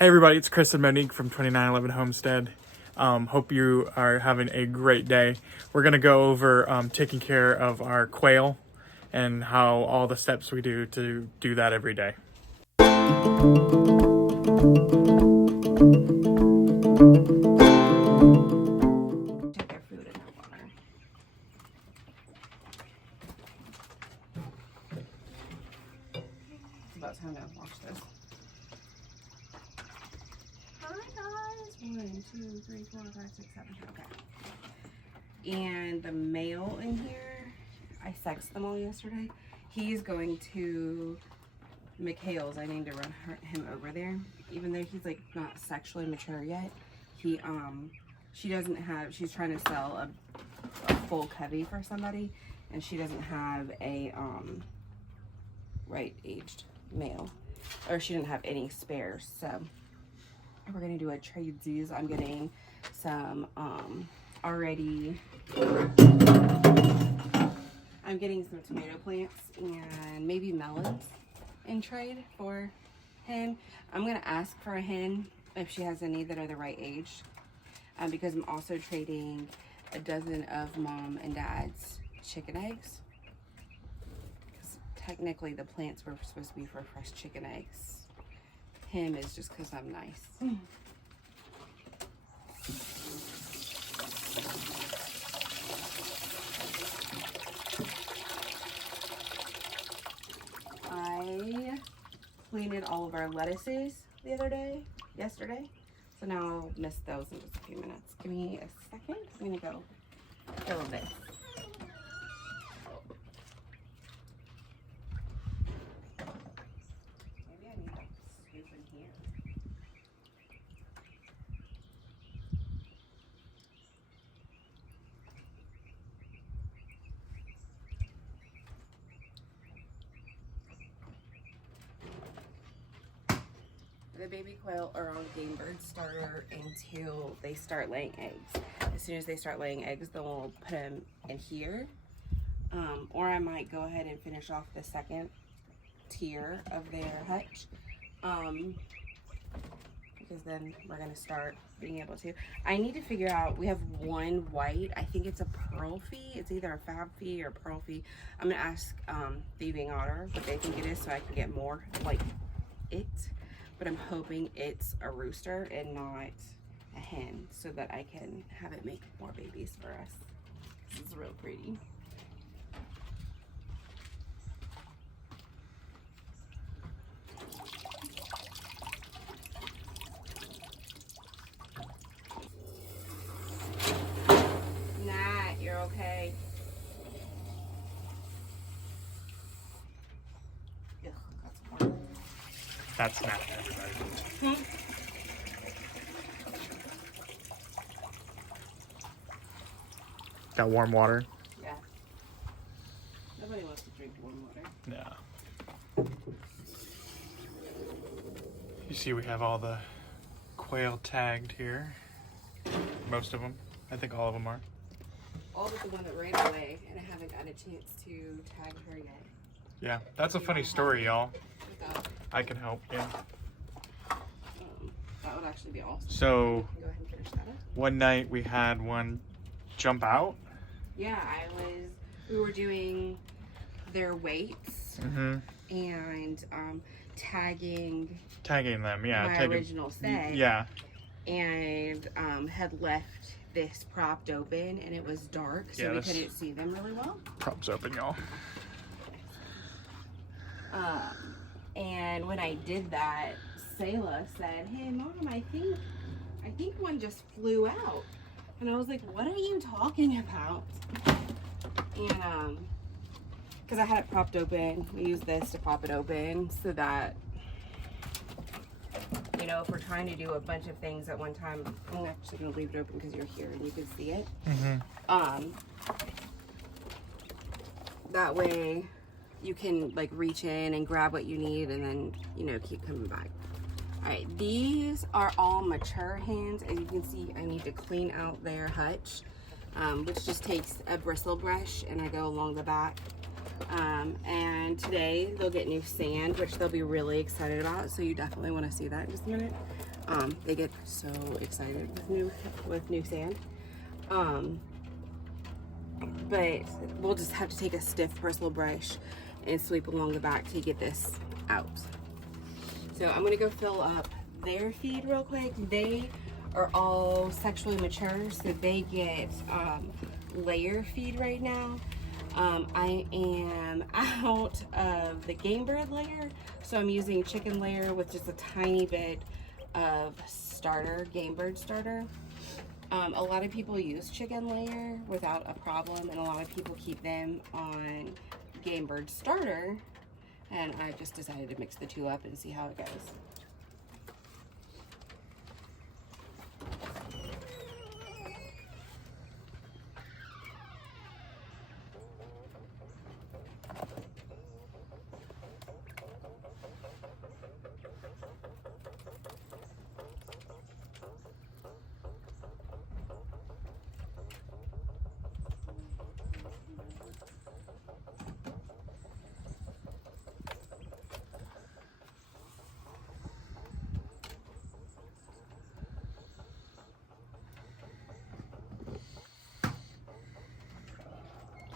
Hey everybody, it's Chris and Monique from 2911 Homestead. Hope you are having a great day. We're going to go over taking care of our quail and how all the steps we do to do that every day. Check their food in their water. It's about time to wash this. Hi guys! 1, 2, 3, 4, 5, 6, 7. Okay. And the male in here, I sexed them all yesterday. He's going to Quails. I need to run him over there. Even though he's like not sexually mature yet, she's trying to sell a full covey for somebody, and she doesn't have a right aged male, or she didn't have any spares, so we're gonna do a tradesies. I'm getting some I'm getting some tomato plants and maybe melons in trade for him. I'm gonna ask for a hen if she has any that are the right age, because I'm also trading a dozen of mom and dad's chicken eggs, because technically the plants were supposed to be for fresh chicken eggs. Him is just because I'm nice. I cleaned all of our lettuces yesterday. So now I'll miss those in just a few minutes. Give me a second. I'm gonna go fill this. Maybe I need to scoop in here. The baby quail are on game bird starter until they start laying eggs. As soon as they start laying eggs, then we'll put them in here. Or I might go ahead and finish off the second tier of their hutch. Because then we're gonna start being able to. I need to figure out, we have one white, I think it's a pearl fee. It's either a fab fee or pearl fee. I'm gonna ask Thieving Otter what they think it is so I can get more like it. But I'm hoping it's a rooster and not a hen, so that I can have it make more babies for us. This is real pretty. Nah, you're okay. Ugh, that's warm. That's not everybody. Got warm water? Yeah. Nobody wants to drink warm water. No. You see we have all the quail tagged here. Most of them. I think all of them are. All but the one that ran away, and I haven't got a chance to tag her yet. Yeah, that's a funny story, y'all. Without, I can help, yeah. that would actually be awesome. So, Go ahead and finish that up. one night we had one jump out. Yeah, we were doing their weights and tagging Tagging them, yeah. my original stay. Yeah. And had left this propped open, and it was dark, so Yeah, we couldn't see them really well. Props open, y'all. And when I did that, Selah said, "Hey Mom, I think one just flew out." And I was like, "What are you talking about?" And because I had it propped open, we use this to pop it open so that, you know, if we're trying to do a bunch of things at one time, I'm actually gonna leave it open because you're here and you can see it. That way you can like reach in and grab what you need and then, you know, keep coming back. All right, these are all mature hens. As you can see, I need to clean out their hutch, which just takes a bristle brush, and I go along the back. And today they'll get new sand, which they'll be really excited about, so you definitely want to see that in just a minute. They get so excited with new sand. But we'll just have to take a stiff bristle brush and sweep along the back to get this out. So I'm gonna go fill up their feed real quick. They are all sexually mature, so they get layer feed right now. I am out of the game bird layer, so I'm using chicken layer with just a tiny bit of starter, game bird starter. A lot of people use chicken layer without a problem, and a lot of people keep them on game bird starter, and I just decided to mix the two up and see how it goes.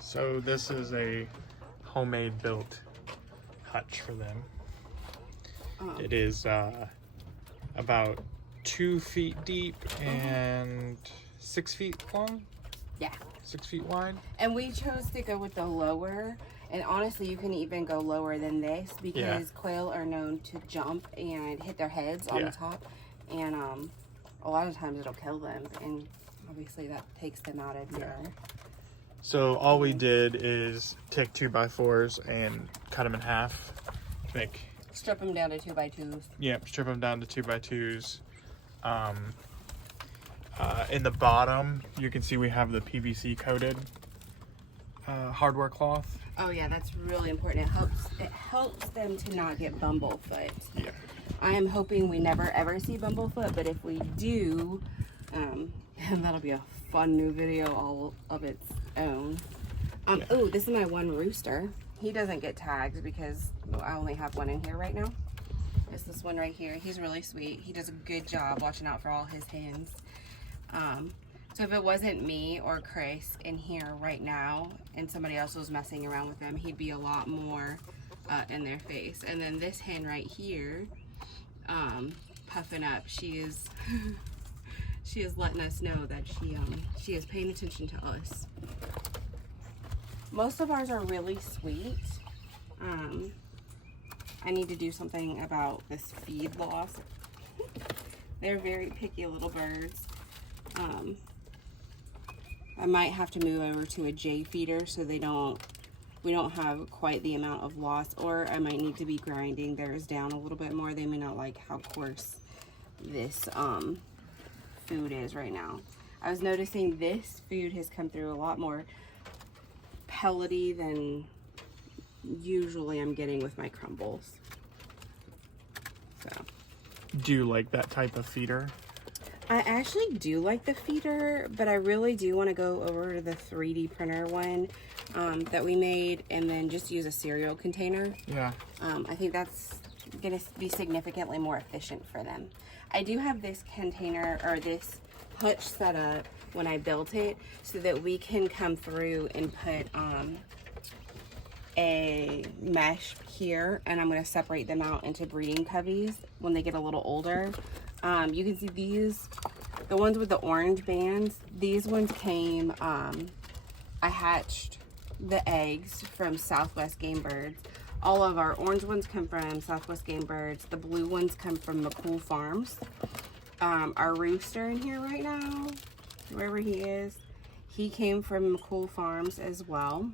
So this is a homemade built hutch for them. It is about 2 feet deep and 6 feet long. Yeah. 6 feet wide. And we chose to go with the lower, and honestly you can even go lower than this because quail are known to jump and hit their heads on the top, and a lot of times it'll kill them, and obviously that takes them out of your... So all we did is take 2x4s and cut them in half. Strip them down to 2x2s. Yep, strip them down to 2x2s. In the bottom, you can see we have the PVC coated hardware cloth. Oh yeah, that's really important. It helps them to not get bumblefoot. Yeah. I am hoping we never ever see bumblefoot, but if we do, that'll be a fun new video all of its own. Oh, this is my one rooster. He doesn't get tagged because I only have one in here right now. It's this one right here. He's really sweet. He does a good job watching out for all his hens. So if it wasn't me or Chris in here right now and somebody else was messing around with them, he'd be a lot more in their face. And then this hen right here, puffing up, she is she is letting us know that she is paying attention to us. Most of ours are really sweet. I need to do something about this feed loss. They're very picky little birds. I might have to move over to a J feeder so we don't have quite the amount of loss, or I might need to be grinding theirs down a little bit more. They may not like how coarse this food is right now. I was noticing this food has come through a lot more pellety than usually I'm getting with my crumbles. So, do you like that type of feeder? I actually do like the feeder, but I really do want to go over to the 3D printer one that we made and then just use a cereal container. Yeah. I think that's going to be significantly more efficient for them. I do have this container or this hutch set up when I built it so that we can come through and put a mesh here, and I'm going to separate them out into breeding coveys when they get a little older. You can see these, the ones with the orange bands, these ones came, I hatched the eggs from Southwest Game Birds. All of our orange ones come from Southwest Game Birds. The blue ones come from McCool Farms. Our rooster in here right now, wherever he is, he came from McCool Farms as well.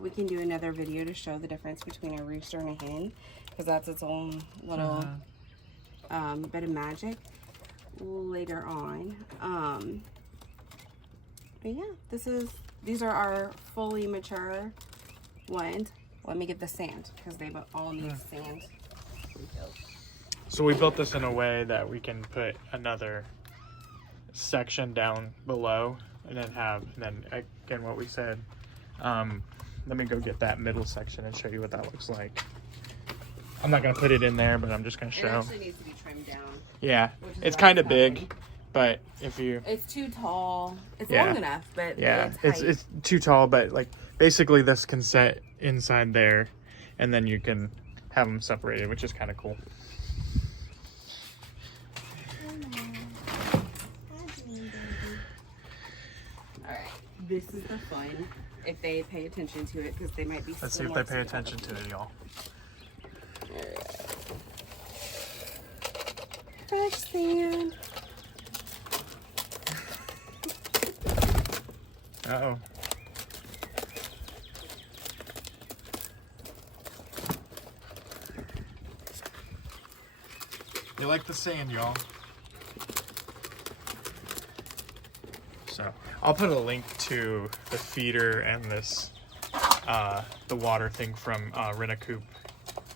We can do another video to show the difference between a rooster and a hen, because that's its own little bit of magic later on. But yeah, these are our fully mature ones. Let me get the sand because they all need sand refilled. So we built this in a way that we can put another section down below and then again what we said. Let me go get that middle section and show you what that looks like. I'm not going to put it in there, but I'm just going to show. It actually needs to be trimmed down. Yeah, which is it's why kind of happening. big, but if you... It's too tall. It's Yeah. long enough, but Yeah, it's height. it's too tall, but like basically this can set inside there, and then you can have them separated, which is kind of cool. All right, this is the fun. If they pay attention to it, because they might be. Let's see if they pay attention to it, y'all. Fresh sand. Uh-oh. You like the sand, y'all. So, I'll put a link to the feeder and this, the water thing from Rent-A-Coop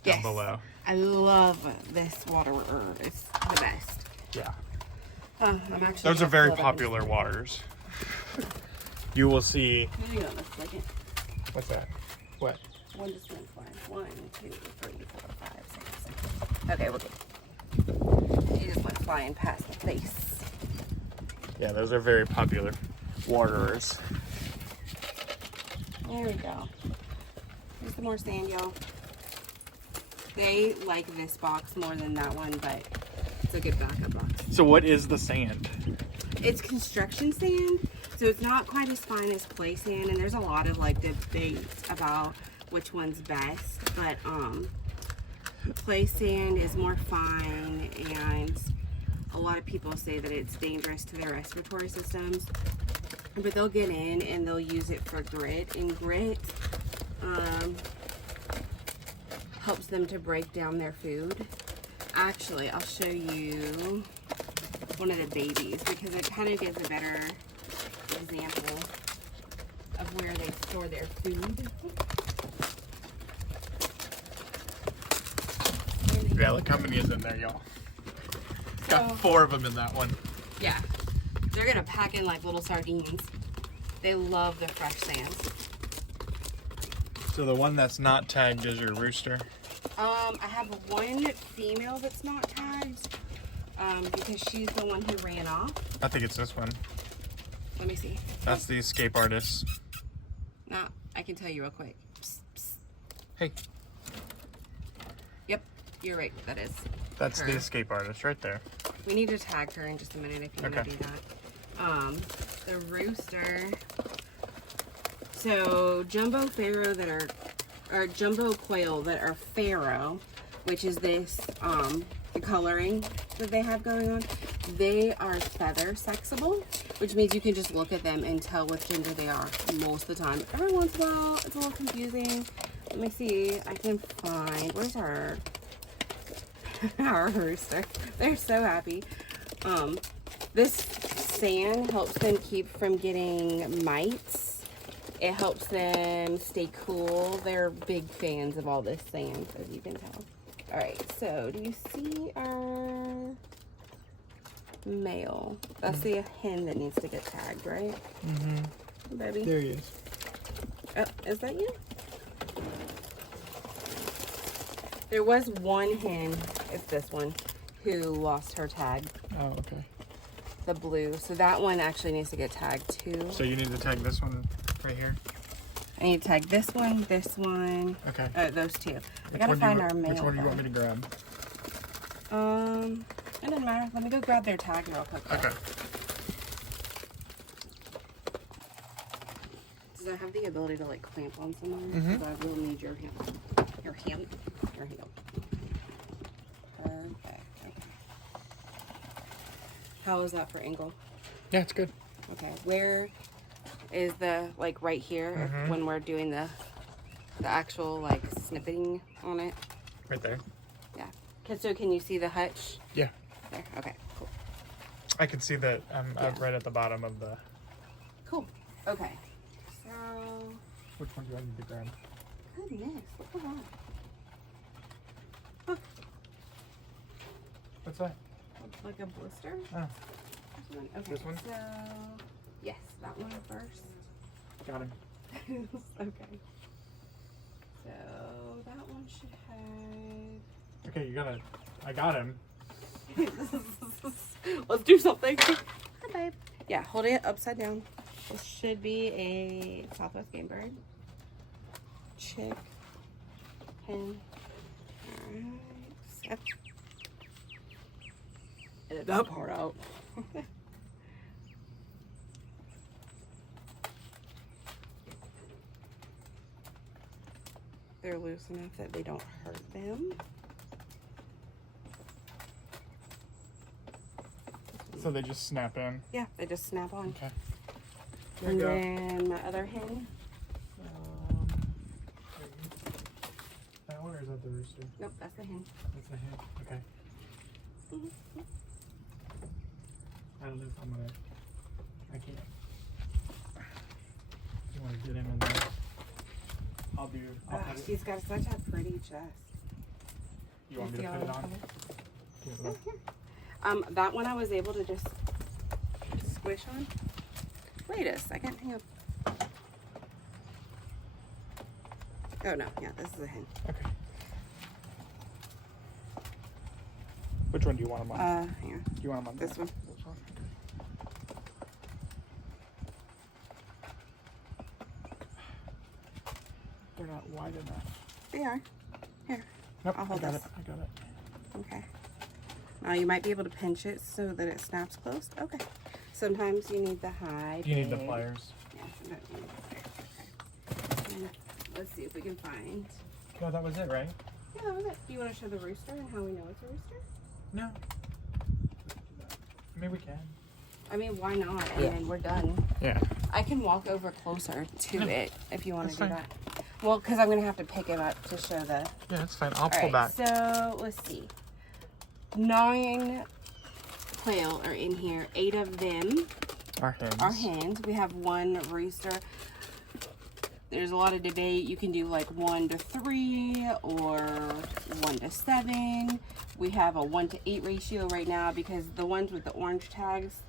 down below. I love this water. It's the best. Yeah. I'm actually Those are very popular waters. You will see... Hang on a second. What's that? What? One just went flying. 1, 2, 3, 4, 5, 6. Okay, we're good. He just went flying past the face. Yeah, those are very popular waterers. There we go. Here's some more sand, y'all. They like this box more than that one, but it's a good backup box. So what is the sand? It's construction sand, so it's not quite as fine as play sand, and there's a lot of like debates about which one's best, but play sand is more fine, and a lot of people say that it's dangerous to their respiratory systems, but they'll get in and they'll use it for grit, and grit helps them to break down their food. Actually, I'll show you one of the babies because it kind of gives a better example of where they store their food. Yeah, look how many is in there, y'all. Got 4 of them in that one. Yeah, they're gonna pack in like little sardines. They love the fresh sands. So the one that's not tagged is your rooster? I have one female that's not tagged because she's the one who ran off. I think it's this one. Let me see. That's the escape artist. No, I can tell you real quick. Psst, psst. Hey. Yep, you're right. That is. That's her. the escape artist right there. We need to tag her in just a minute if you want to do that. The rooster. So jumbo farrow that are, or jumbo quail that are farrow, which is this the coloring that they have going on. They are feather sexable, which means you can just look at them and tell what gender they are most of the time. Every once in a while, it's a little confusing. Let me see. I can find. Where's our our rooster? They're so happy. This sand helps them keep from getting mites. It helps them stay cool. They're big fans of all this sand, as you can tell. All right, so do you see our male? That's the hen that needs to get tagged, right? Mm-hmm. Baby. There he is. Oh, is that you? There was one hen, it's this one, who lost her tag. Oh, okay. The blue. So that one actually needs to get tagged too. So you need to tag this one right here? I need to tag this one, Okay. those two. I gotta find our male. Which one do you want me to grab? It doesn't matter. Let me go grab their tag real quick. Okay. Does that have the ability to like clamp on someone? Mm-hmm. Because I will need your hand. Your hand? Your hand. Perfect. Okay. How is that for angle? Yeah, it's good. Okay. Where is the, like right here, when we're doing the actual like snippeting on it? Right there. Yeah. So can you see the hutch? Yeah. There. Okay. Cool. I can see that I'm right at the bottom of the... Cool. Okay. So. Which one do you want me to grab? Goodness. Look at that. Look. What's that? Like a blister? Oh, Okay. This one? So. Yes, that one first. got him. Okay. So that one should have. Okay, you gotta... I got him. This is do something. Hi, babe. Yeah, hold it upside down. This should be a Southwest game bird. Chick. Hen. Alright. Set. Edit that part out. They're loose enough that they don't hurt them. So they just snap in? Yeah, they just snap on. Okay. And then my other hen. That one, or is that the rooster? Nope, that's the hen. That's the hen. Okay. I don't know if I'm gonna. I can't. You want to get in there? I'll do. I'll put it. She's got such a pretty chest. You want me to put it on? That one I was able to just squish on. Wait a second, hang on. Oh no, yeah, this is a hen. Okay. Which one do you want them on? Here. Do you want them on This one. This one? They're not wide enough. They are. Here. Nope, I'll hold I got this. it. I got it. Okay. Now you might be able to pinch it so that it snaps closed. Okay. Sometimes you need the high. You need the pig. pliers. Yeah, sometimes you need the pliers. Okay. And let's see if we can find. No, that was it, right? Yeah, that was it. Do you want to show the rooster and how we know it's a rooster? No. I mean, we can. I mean, why not? And Yeah. then we're done. Yeah. I can walk over closer to No, it if you want to do that's that. Well, because I'm going to have to pick it up to show the... Yeah, that's fine. I'll All pull right, back. so let's see. 9 quail are in here. 8 of them Our hens. are hens. We have 1 rooster. There's a lot of debate. You can do like 1 to 3 or 1 to 7. We have a 1 to 8 ratio right now because the ones with the orange tags,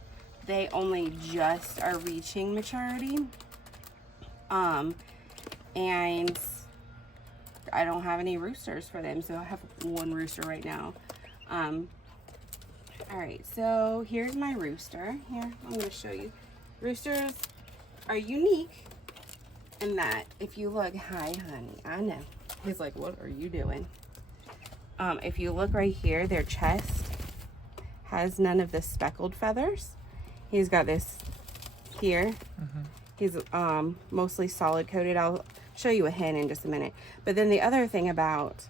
they only just are reaching maturity. And I don't have any roosters for them, so I have 1 rooster right now. All right, so here's my rooster. Here, I'm going to show you. Roosters are unique in that if you look, hi honey, I know. He's like, what are you doing? If you look right here, their chest has none of the speckled feathers. He's got this here. He's mostly solid coated. I'll show you a hen in just a minute. But then the other thing about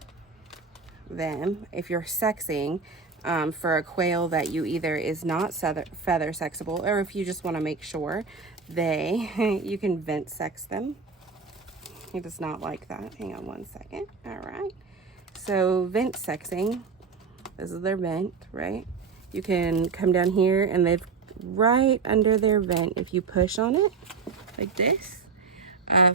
them, if you're sexing for a quail that you either is not feather sexable, or if you just want to make sure you can vent sex them. He does not like that. Hang on one second. All right. So vent sexing, this is their vent, right? You can come down here and they've right under their vent. If you push on it like this,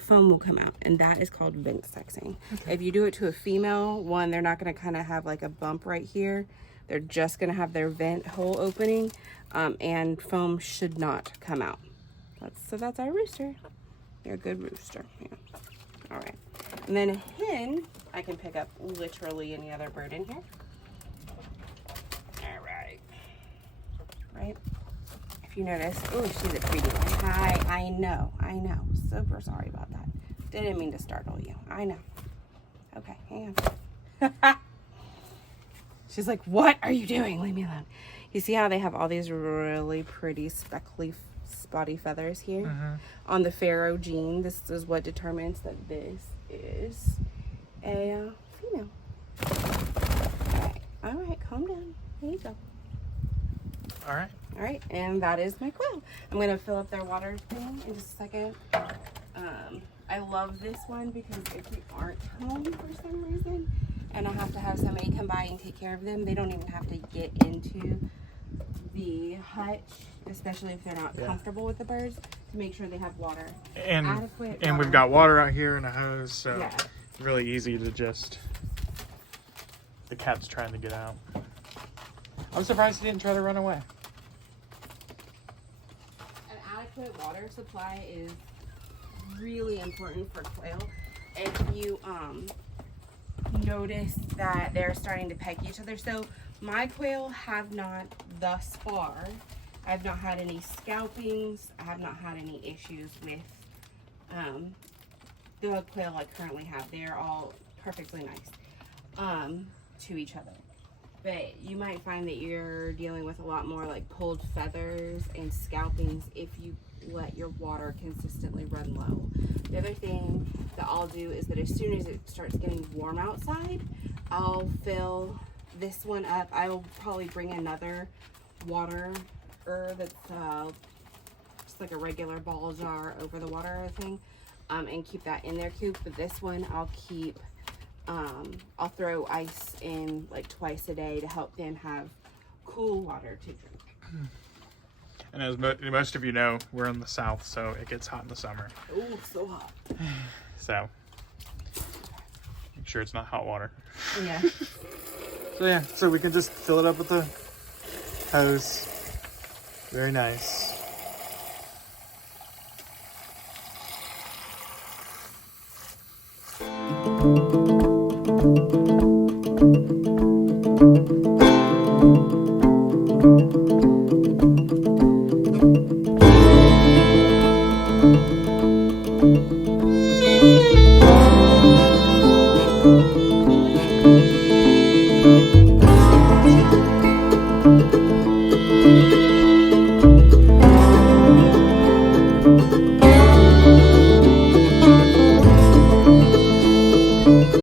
foam will come out, and that is called vent sexing. Okay. If you do it to a female one, they're not going to kind of have like a bump right here. They're just going to have their vent hole opening, and foam should not come out. So that's our rooster. You're a good rooster. Yeah. All right. And then a hen, I can pick up literally any other bird in here. All right. Right. If you notice, oh, she's a pretty one. Hi, I know. Super sorry about that. Didn't mean to startle you. I know. Okay, hang on. She's like, what are you doing? Leave me alone. You see how they have all these really pretty speckly spotty feathers here? On the Pharaoh gene, this is what determines that this is a female. All right, calm down. Here you go. All right, and that is my quail. I'm gonna fill up their water thing in just a second. I love this one because if we aren't home for some reason and I have to have somebody come by and take care of them, they don't even have to get into the hutch, especially if they're not comfortable with the birds, to make sure they have water. And we've got water out here and a hose, so it's really easy to just... The cat's trying to get out. I'm surprised he didn't try to run away. An adequate water supply is really important for quail. If you notice that they're starting to peck each other, so My quail have not thus far. I've not had any scalpings. I have not had any issues with the quail I currently have. They're all perfectly nice to each other. But you might find that you're dealing with a lot more like pulled feathers and scalpings if you let your water consistently run low. The other thing that I'll do is that as soon as it starts getting warm outside, I'll fill this one up. I will probably bring another water that's just like a regular ball jar over the water thing, and keep that in their coop. But this one I'll keep, I'll throw ice in like twice a day to help them have cool water to drink. And as most of you know, we're in the south, so it gets hot in the summer. Oh, so hot. So make sure it's not hot water. Yeah. So yeah, so we can just fill it up with the hose. Very nice.